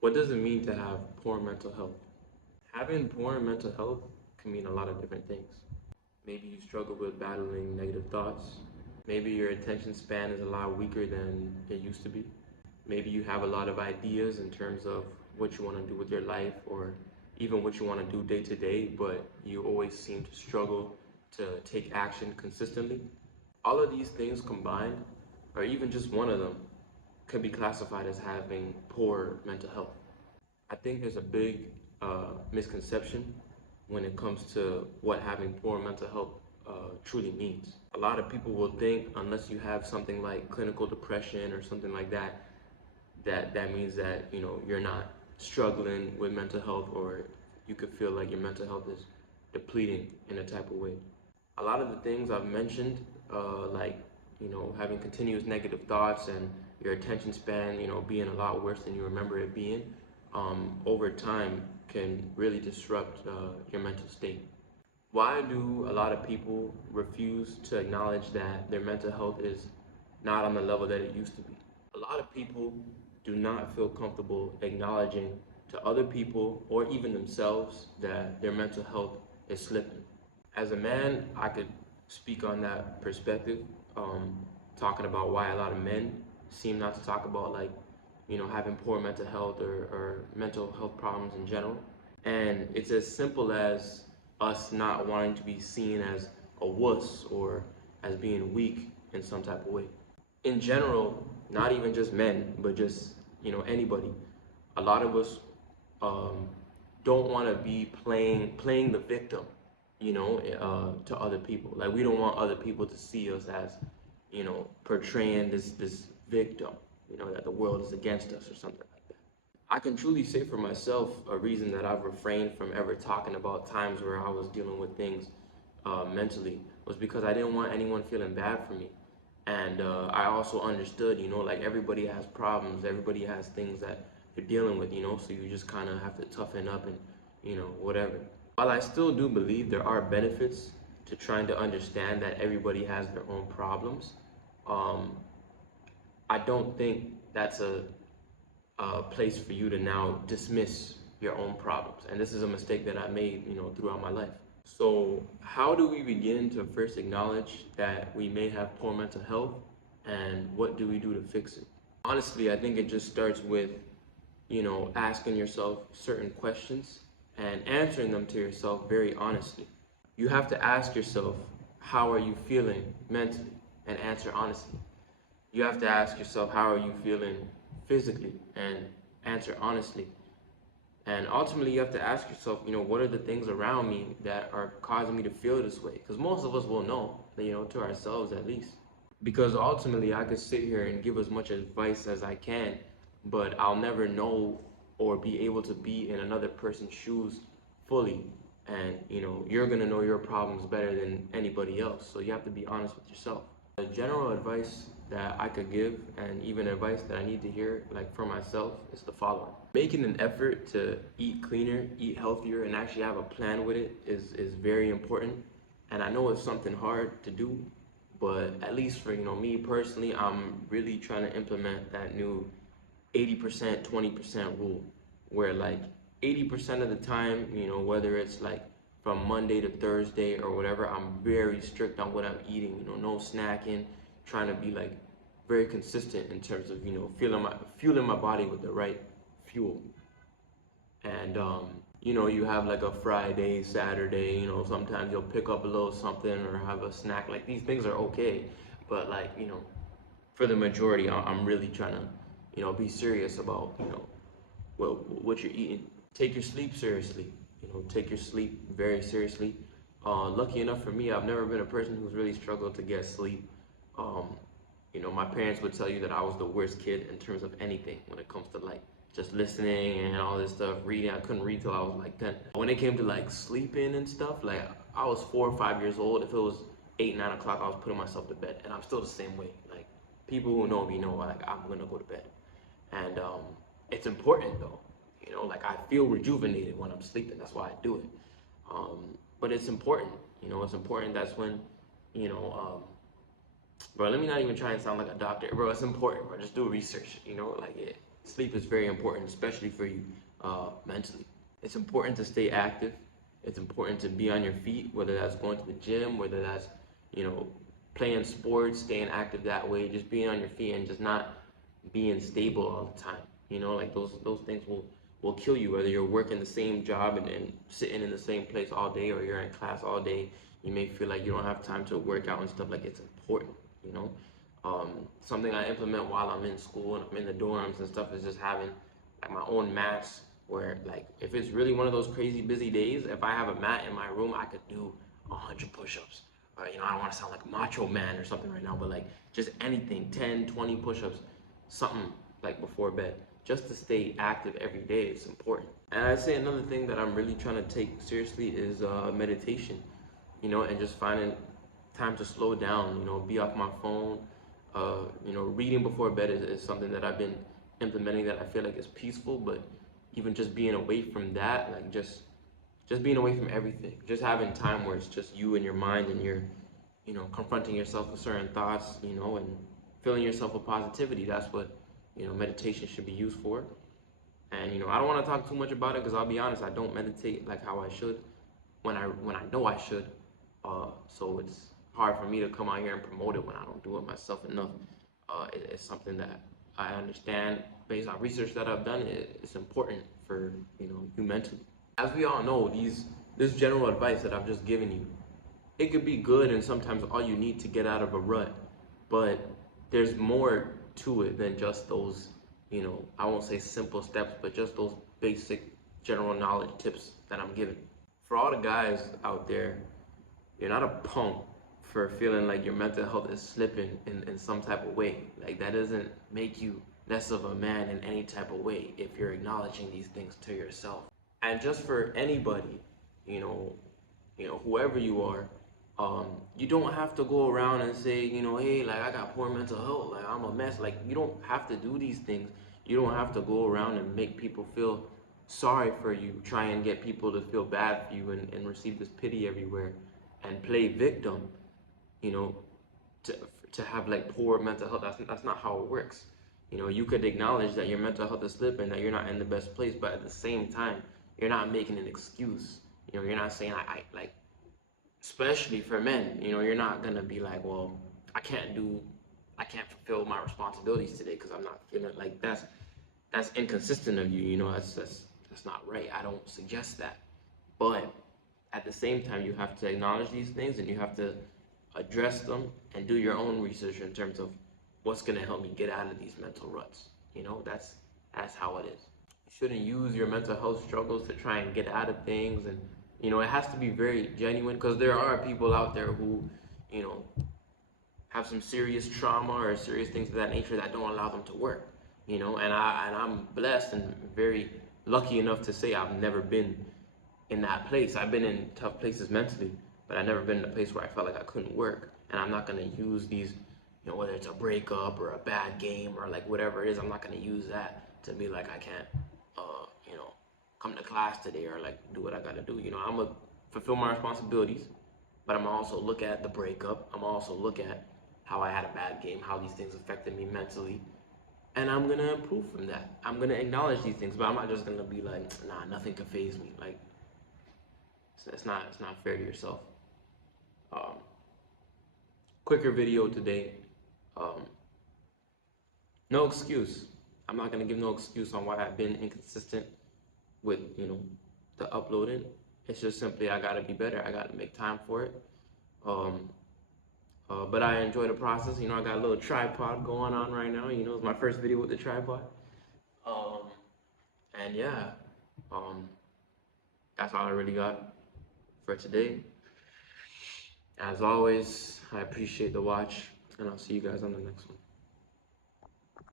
What does it mean to have poor mental health? Having poor mental health can mean a lot of different things. Maybe you struggle with battling negative thoughts. Maybe your attention span is a lot weaker than it used to be. Maybe you have a lot of ideas in terms of what you want to do with your life or even what you want to do day to day, but you always seem to struggle to take action consistently. All of these things combined, or even just one of them, could be classified as having poor mental health. I think there's a big misconception when it comes to what having poor mental health truly means. A lot of people will think unless you have something like clinical depression or something like that, that means that you're not struggling with mental health, or you could feel like your mental health is depleting in a type of way. A lot of the things I've mentioned, like having continuous negative thoughts and your attention span, being a lot worse than you remember it being, over time can really disrupt your mental state. Why do a lot of people refuse to acknowledge that their mental health is not on the level that it used to be? A lot of people do not feel comfortable acknowledging to other people or even themselves that their mental health is slipping. As a man, I could speak on that perspective, talking about why a lot of men seem not to talk about, like, having poor mental health or mental health problems in general. And it's as simple as us not wanting to be seen as a wuss or as being weak in some type of way. In general, not even just men, but just, anybody. A lot of us um, don't want to be playing the victim, to other people. Like, we don't want other people to see us as, portraying this victim, that the world is against us or something like that. I can truly say for myself, a reason that I've refrained from ever talking about times where I was dealing with things mentally was because I didn't want anyone feeling bad for me. And I also understood, like, everybody has problems, everybody has things that they're dealing with, so you just kind of have to toughen up and, whatever. While I still do believe there are benefits to trying to understand that everybody has their own problems, um, I don't think that's a place for you to now dismiss your own problems. And this is a mistake that I made, throughout my life. So, how do we begin to first acknowledge that we may have poor mental health, and what do we do to fix it? Honestly, I think it just starts with, asking yourself certain questions and answering them to yourself very honestly. You have to ask yourself, how are you feeling mentally? And answer honestly. You have to ask yourself, how are you feeling physically? And answer honestly. And ultimately, you have to ask yourself, what are the things around me that are causing me to feel this way? Because most of us will know, to ourselves at least. Because ultimately, I could sit here and give as much advice as I can, but I'll never know or be able to be in another person's shoes fully. And, you're going to know your problems better than anybody else. So you have to be honest with yourself. The general advice that I could give, and even advice that I need to hear, like, for myself, is the following. Making an effort to eat cleaner, eat healthier, and actually have a plan with it is very important. And I know it's something hard to do, but at least for me personally, I'm really trying to implement that new 80% 20% rule, where, like, 80% of the time, whether it's like from Monday to Thursday or whatever, I'm very strict on what I'm eating, no snacking, trying to be, like, very consistent in terms of, fueling my body with the right fuel. And you have like a Friday, Saturday, sometimes you'll pick up a little something or have a snack. Like, these things are okay, but, like, for the majority, I'm really trying to, be serious about, what you're eating. Take your sleep seriously. Take your sleep very seriously. Lucky enough for me, I've never been a person who's really struggled to get sleep. Um, my parents would tell you that I was the worst kid in terms of anything when it comes to, like, just listening and all this stuff, reading. I couldn't read till I was like 10. When it came to, like, sleeping and stuff, like, I was 4 or 5 years old. If it was 8, 9 o'clock, I was putting myself to bed, and I'm still the same way. Like, people who know me know, like, I'm gonna go to bed, and it's important though. Like, I feel rejuvenated when I'm sleeping. That's why I do it. But it's important. It's important. That's when, you know, um, bro. Let me not even try and sound like a doctor, bro. It's important, bro. Just do research. Like, sleep is very important, especially for you mentally. It's important to stay active. It's important to be on your feet, whether that's going to the gym, whether that's, you know, playing sports, staying active that way, just being on your feet and just not being stable all the time. You know, like those things will kill you, whether you're working the same job and sitting in the same place all day, or you're in class all day. You may feel like you don't have time to work out and stuff. Like, it's important, you know. Something I implement while I'm in school and I'm in the dorms and stuff is just having like my own mats, where, like, if it's really one of those crazy busy days, if I have a mat in my room, I could do 100 push-ups. You know, I don't want to sound like a macho man or something right now, but like just anything, 10, 20 push-ups, something like before bed, just to stay active every day is important. And I'd say another thing that I'm really trying to take seriously is meditation, you know, and just finding time to slow down, you know, be off my phone. You know, reading before bed is something that I've been implementing that I feel like is peaceful, but even just being away from that, like just being away from everything, just having time where it's just you and your mind, and you're, you know, confronting yourself with certain thoughts, you know, and filling yourself with positivity. That's what, you know, meditation should be used for. And, you know, I don't want to talk too much about it because I'll be honest, I don't meditate like how I should when I know I should. So it's hard for me to come out here and promote it when I don't do it myself enough. It's something that I understand based on research that I've done. It's important for, you know, you mentally. As we all know, this general advice that I've just given you, it could be good and sometimes all you need to get out of a rut, but there's more to it than just those, you know, I won't say simple steps, but just those basic general knowledge tips that I'm giving. For all the guys out there, you're not a punk for feeling like your mental health is slipping in some type of way. Like, that doesn't make you less of a man in any type of way if you're acknowledging these things to yourself. And just for anybody, you know, whoever you are, you don't have to go around and say, you know, hey, like, I got poor mental health, like, I'm a mess. Like, you don't have to do these things. You don't have to go around and make people feel sorry for you, try and get people to feel bad for you, and receive this pity everywhere and play victim, you know, to have like poor mental health. That's not how it works. You know, you could acknowledge that your mental health is slipping, that you're not in the best place, but at the same time, you're not making an excuse. You know, you're not saying I like, especially for men, you know, you're not gonna be like, well, I can't fulfill my responsibilities today because I'm not feeling like that's inconsistent of you. You know, that's not right. I don't suggest that. But at the same time, you have to acknowledge these things and you have to address them and do your own research in terms of what's gonna help me get out of these mental ruts. You know, that's how it is. You shouldn't use your mental health struggles to try and get out of things, and, you know, it has to be very genuine, because there are people out there who, you know, have some serious trauma or serious things of that nature that don't allow them to work. You know, and I'm blessed and very lucky enough to say I've never been in that place. I've been in tough places mentally, but I've never been in a place where I felt like I couldn't work. And I'm not gonna use these, you know, whether it's a breakup or a bad game or like whatever it is, I'm not gonna use that to be like I can't, you know, come to class today or like do what I gotta do. You know, I'm gonna fulfill my responsibilities, but I'm also look at the breakup. I'm also look at how I had a bad game, how these things affected me mentally, and I'm gonna improve from that. I'm gonna acknowledge these things, but I'm not just gonna be like, nah, nothing can faze me. Like, it's not fair to yourself. Um, Quicker video today. Um, no excuse. I'm not gonna give no excuse on why I've been inconsistent with, you know, the uploading. It's just simply I gotta be better. I gotta make time for it. Um, but I enjoy the process. You know, I got a little tripod going on right now. You know, it's my first video with the tripod. Um, and yeah, um, that's all I really got for today. As always, I appreciate the watch, and I'll see you guys on the next one.